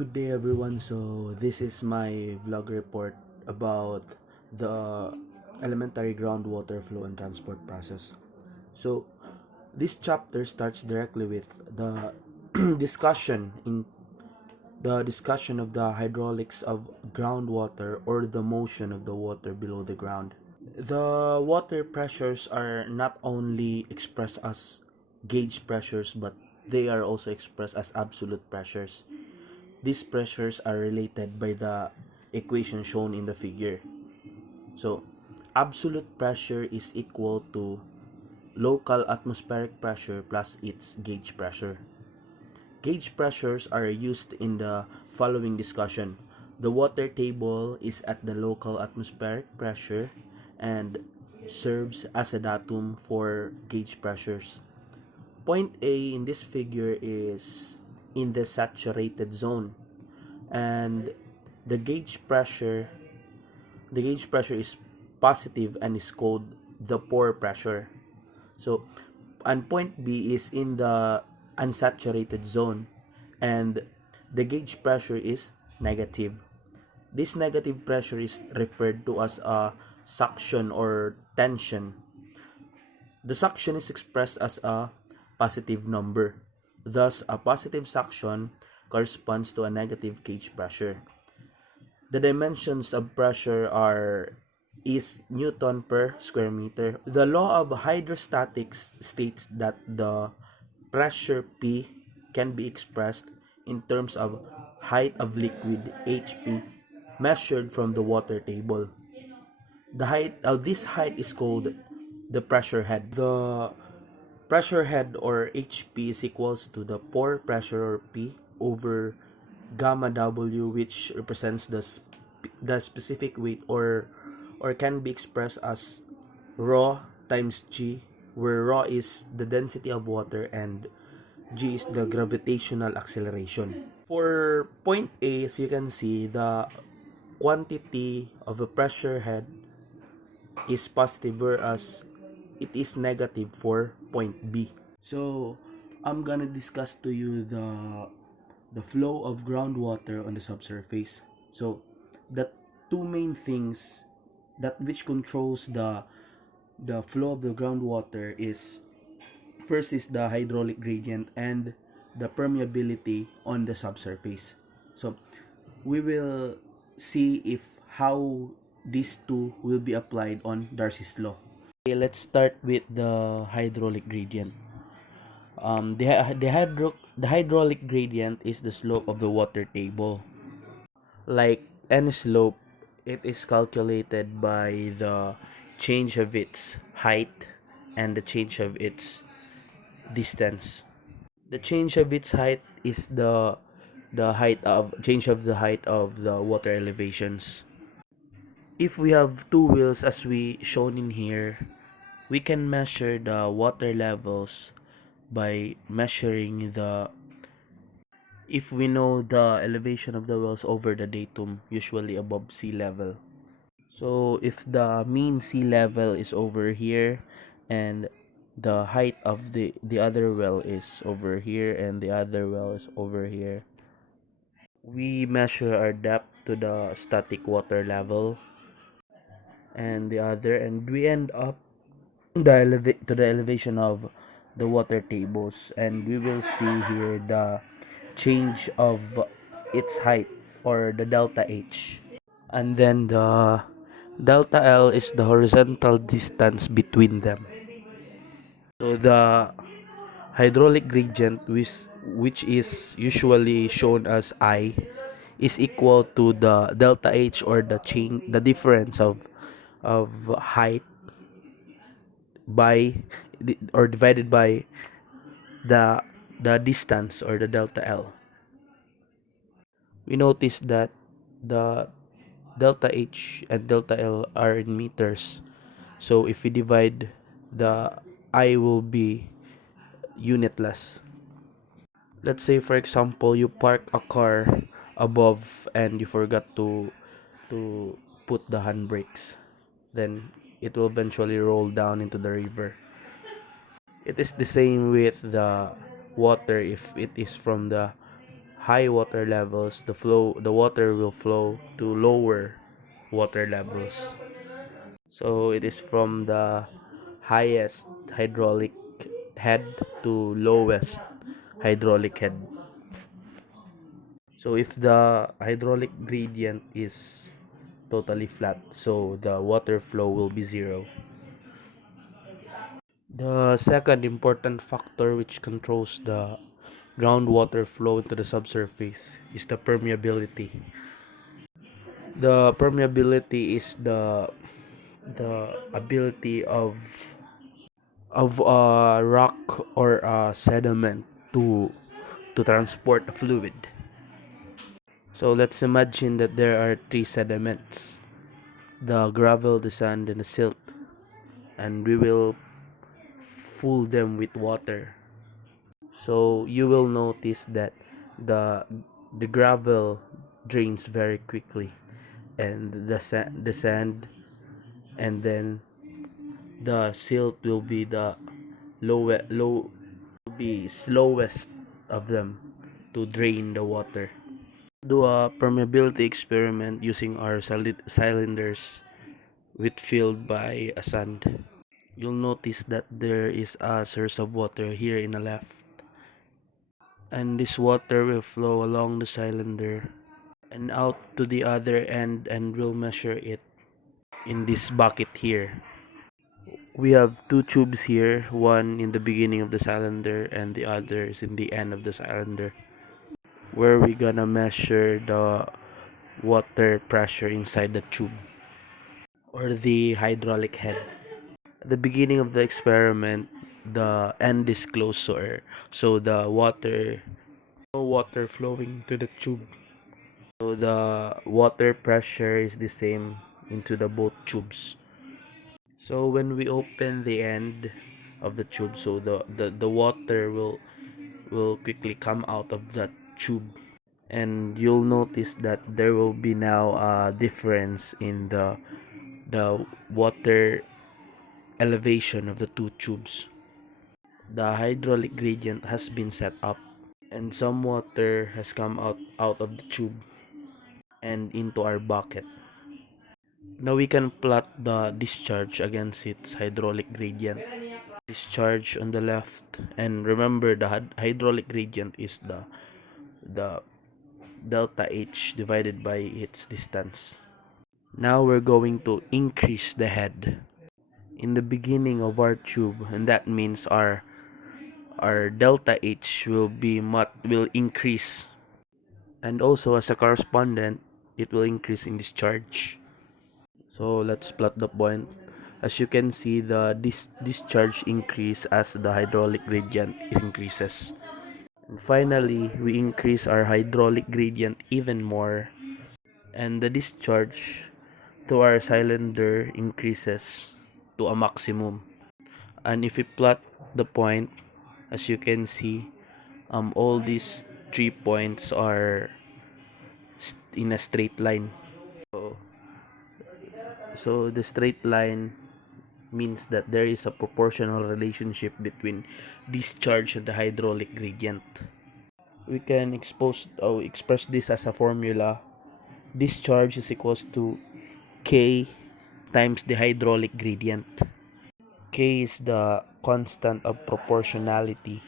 Good day everyone. So this is my vlog report about the elementary groundwater flow and transport process. So this chapter starts directly with the discussion of the hydraulics of groundwater, or the motion of the water below the ground. The water pressures are not only expressed as gauge pressures, but they are also expressed as absolute pressures. These pressures are related by the equation shown in the figure. So, absolute pressure is equal to local atmospheric pressure plus its gauge pressure. Gauge pressures are used in the following discussion. The water table is at the local atmospheric pressure and serves as a datum for gauge pressures. Point A in this figure is in the saturated zone, and the gauge pressure is positive and is called the pore pressure. So, and point B is in the unsaturated zone, and the gauge pressure is negative. This negative pressure is referred to as a suction or tension. The suction is expressed as a positive number. Thus, a positive suction corresponds to a negative gauge pressure. The dimensions of pressure is Newton per square meter. The law of hydrostatics states that the pressure P can be expressed in terms of height of liquid HP measured from the water table. The height of this height is called the pressure head. The pressure head, or HP, is equals to the pore pressure, or P, over gamma W, which represents the specific weight, or can be expressed as rho times G, where rho is the density of water and G is the gravitational acceleration. For point A, as you can see, the quantity of a pressure head is positive, whereas it is negative for point B. So I'm gonna discuss to you the flow of groundwater on the subsurface. So the two main things that which controls the flow of the groundwater is, first is the hydraulic gradient and the permeability on the subsurface. So we will see if how these two will be applied on Darcy's law. Okay, let's start with the hydraulic gradient. The hydraulic gradient is the slope of the water table. Like any slope, it is calculated by the change of its height and the change of its distance. The change of its height is the height of change of the height of the water elevations. If we have two wheels as we shown in here, we can measure the water levels by measuring if we know the elevation of the wells over the datum, usually above sea level. So if the mean sea level is over here, and the height of the other well is over here, and the other well is over here, we measure our depth to the static water level, and we end up to the elevation of the water tables, and we will see here the change of its height, or the delta H. And then the delta L is the horizontal distance between them. So the hydraulic gradient, which is usually shown as I, is equal to the delta H, or the difference of height by or divided by the distance, or the delta L. We notice that the delta H and delta L are in meters. So if we divide, the I will be unitless. Let's say, for example, you park a car above and you forgot to put the handbrakes. Then it will eventually roll down into the river. It is the same with the water if it is from the high water levels, the water will flow to lower water levels. So it is from the highest hydraulic head to lowest hydraulic head. So if the hydraulic gradient is totally flat, so the water flow will be zero. The second important factor which controls the groundwater flow into the subsurface is the permeability. The permeability is the ability of a rock or a sediment to transport a fluid. So let's imagine that there are three sediments: the gravel, the sand, and the silt, and we will fill them with water. So you will notice that the the gravel drains very quickly, and the sand, and then the silt will be the low will be slowest of them to drain the water. Do a permeability experiment using our cylinders with filled by a sand. You'll notice that there is a source of water here in the left, and this water will flow along the cylinder and out to the other end, and we'll measure it in this bucket here. We have two tubes here, one in the beginning of the cylinder and the other is in the end of the cylinder, where we gonna measure the water pressure inside the tube or the hydraulic head. At the beginning of the experiment, the end is closer, so the water no water flowing to the tube. So the water pressure is the same into the both tubes. So when we open the end of the tube, so the water will quickly come out of that tube, and you'll notice that there will be now a difference in the water elevation of the two tubes. The hydraulic gradient has been set up, and some water has come out of the tube and into our bucket. Now we can plot the discharge against its hydraulic gradient. Discharge on the left, and remember the hydraulic gradient is the delta H divided by its distance. Now we're going to increase the head in the beginning of our tube, and that means our delta H will increase, and also as a correspondent it will increase in discharge. So let's plot the point. As you can see, the discharge increase as the hydraulic gradient increases. And finally, we increase our hydraulic gradient even more, and the discharge to our cylinder increases to a maximum. And if we plot the point, as you can see, all these 3 points are in a straight line. So, so the straight line means that there is a proportional relationship between discharge and the hydraulic gradient. We can express this as a formula. Discharge is equals to K times the hydraulic gradient. K is the constant of proportionality.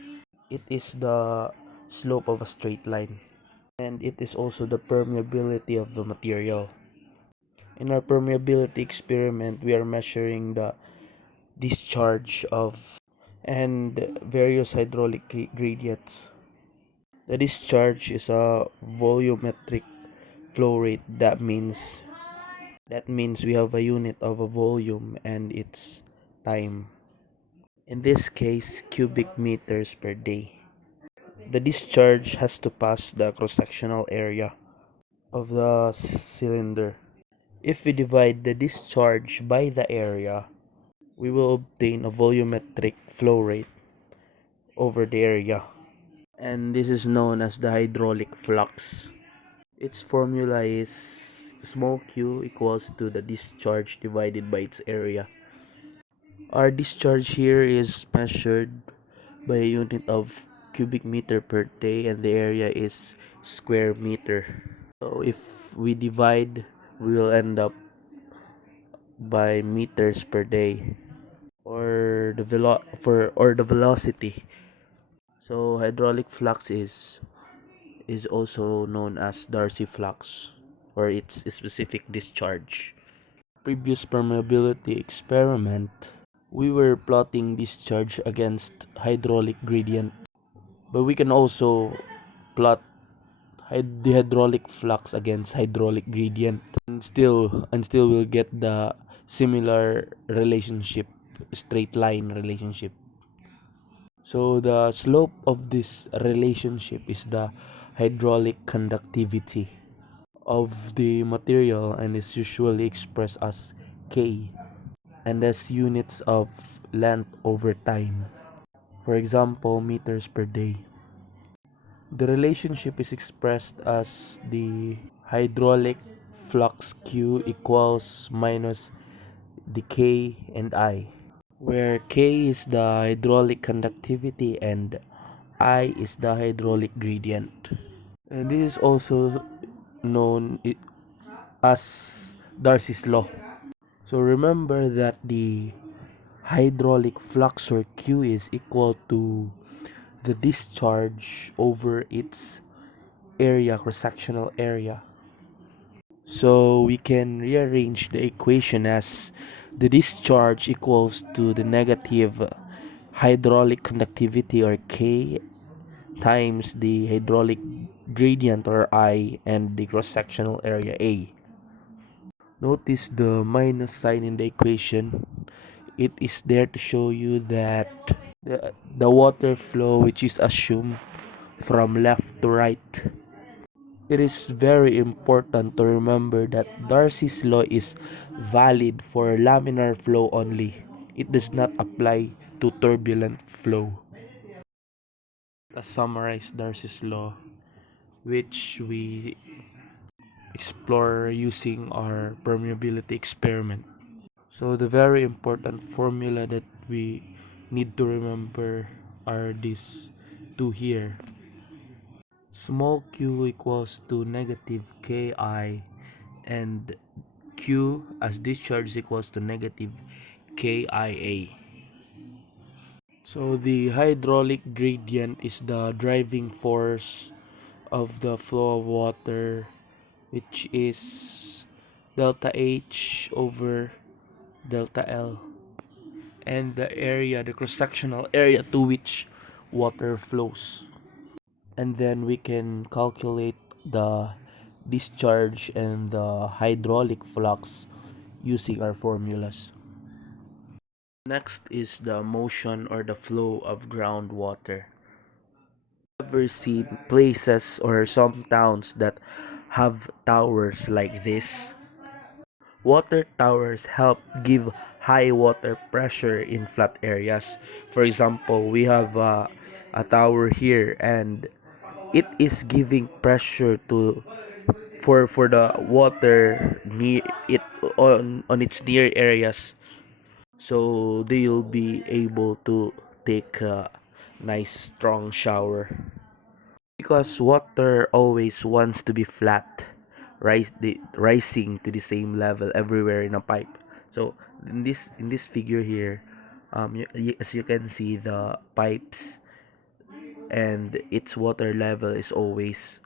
It is the slope of a straight line. And it is also the permeability of the material. In our permeability experiment, we are measuring the discharge of and various hydraulic gradients. The discharge is a volumetric flow rate. That means we have a unit of a volume and its time. In this case, cubic meters per day. The discharge has to pass the cross-sectional area of the cylinder. If we divide the discharge by the area, we will obtain a volumetric flow rate over the area. And this is known as the hydraulic flux. Its formula is small q equals to the discharge divided by its area. Our discharge here is measured by a unit of cubic meter per day, and the area is square meter. So if we divide, we will end up by meters per day, or the velocity. So hydraulic flux is also known as Darcy flux, or its specific discharge. Previous permeability experiment, we were plotting discharge against hydraulic gradient, but we can also plot the hydraulic flux against hydraulic gradient, and still we'll get the similar relationship, straight line relationship. So the slope of this relationship is the hydraulic conductivity of the material, and is usually expressed as K, and as units of length over time. For example, meters per day. The relationship is expressed as the hydraulic flux Q equals minus the K and I, where K is the hydraulic conductivity and I is the hydraulic gradient. And this is also known as Darcy's law. So remember that the hydraulic flux, or Q, is equal to the discharge over its area, cross-sectional area. So we can rearrange the equation as the discharge equals to the negative hydraulic conductivity, or K, times the hydraulic gradient, or I, and the cross-sectional area, A. Notice the minus sign in the equation. It is there to show you that the water flow, which is assumed from left to right. It is very important to remember that Darcy's law is valid for laminar flow only. It does not apply to turbulent flow. Let's summarize Darcy's law, which we explore using our permeability experiment. So the very important formula that we need to remember are these two here. Small q equals to negative ki, and q as discharge equals to negative kia. So the hydraulic gradient is the driving force of the flow of water, which is delta H over delta L, and the cross-sectional area to which water flows. And then we can calculate the discharge and the hydraulic flux using our formulas. Next is the motion or the flow of groundwater. Ever seen places or some towns that have towers like this? Water towers help give high water pressure in flat areas. For example, we have a tower here, and it is giving pressure to for the water near it, on its near areas, so they'll be able to take a nice strong shower, because water always wants to be flat, rising to the same level everywhere in a pipe. So in this figure here, as you can see, the pipes and its water level is always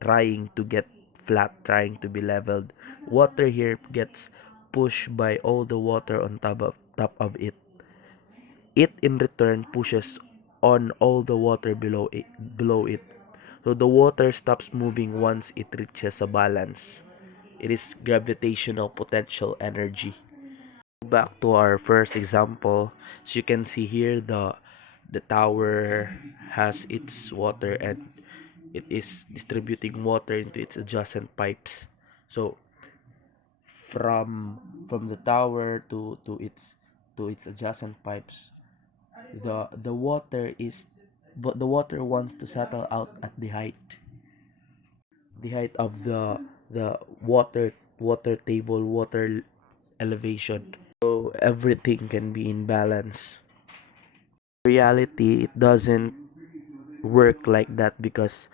trying to get flat, trying to be leveled. Water here gets pushed by all the water on top of it. It in return pushes on all the water below it. So the water stops moving once it reaches a balance. It is gravitational potential energy. Back to our first example, as you can see here, the tower has its water, and it is distributing water into its adjacent pipes. So from the tower to its adjacent pipes, the water wants to settle out at the height of the water table, water elevation, so everything can be in balance. In reality, it doesn't work like that, because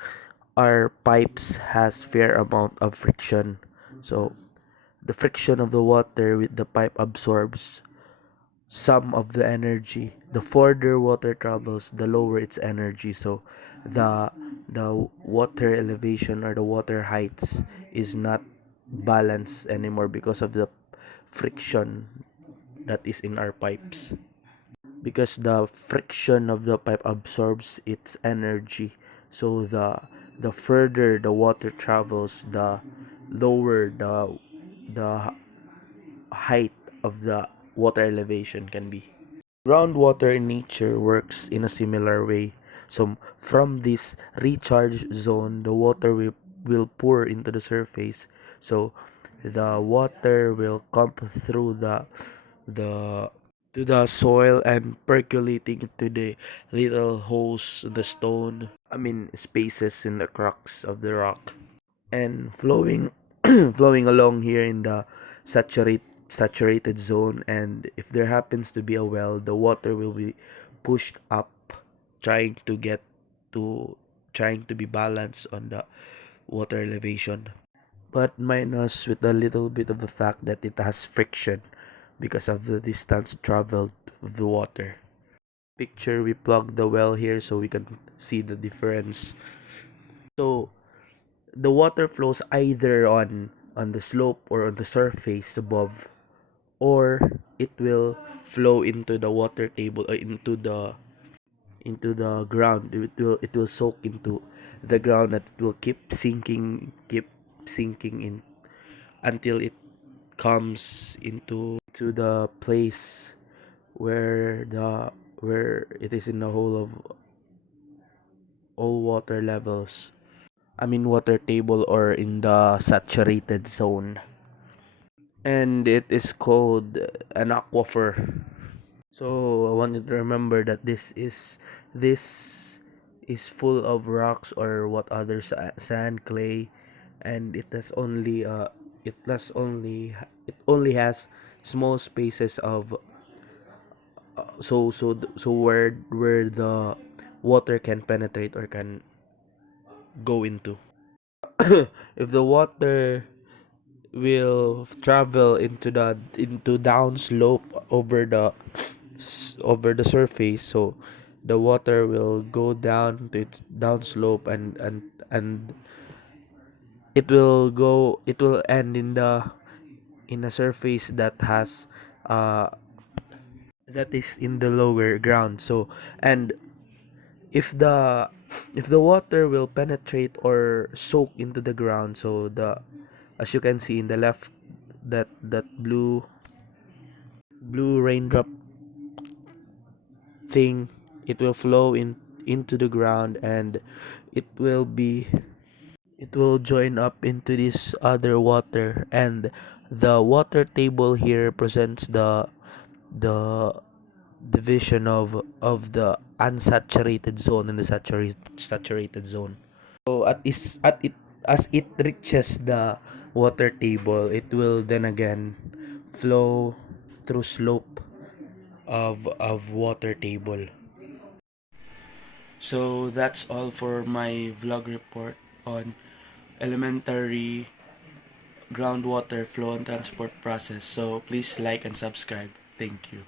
our pipes has fair amount of friction. So the friction of the water with the pipe absorbs some of the energy. The further water travels, the lower its energy. So the the water elevation or the water heights is not balanced anymore because of the friction that is in our pipes. Because the friction of the pipe absorbs its energy, so the further the water travels, the lower the height of the water elevation can be. Groundwater in nature works in a similar way. So from this recharge zone, the water will pour into the surface. So the water will come through the to the soil and percolating into the little holes in the stone. I mean spaces in the cracks of the rock, and flowing flowing along here in the saturated zone. And if there happens to be a well, the water will be pushed up, trying to get to trying to be balanced on the water elevation, but minus with a little bit of the fact that it has friction because of the distance traveled of the water. Picture, we plug the well here so we can see the difference. So the water flows either on the slope or on the surface above, or it will flow into the water table, into the ground. It will soak into the ground, that will keep sinking in until it comes into to the place where it is in the whole of all water levels. I mean water table, or in the saturated zone. And it is called an aquifer. So I want you to remember that this is full of rocks, or what other sand, clay, and it only has small spaces of so where the water can penetrate or can go into. If the water will travel into downslope over the surface, so the water will go down to its downslope, and it will end in a surface uh that is in the lower ground. So, and if the water will penetrate or soak into the ground, so the as you can see in the left, that blue raindrop thing, it will flow into the ground, and it will be it will join up into this other water. And the water table here represents the division of the unsaturated zone and the saturated zone. So as it reaches the water table, it will then again flow through slope of water table. So that's all for my vlog report on elementary groundwater flow and transport process. So please like and subscribe. Thank you.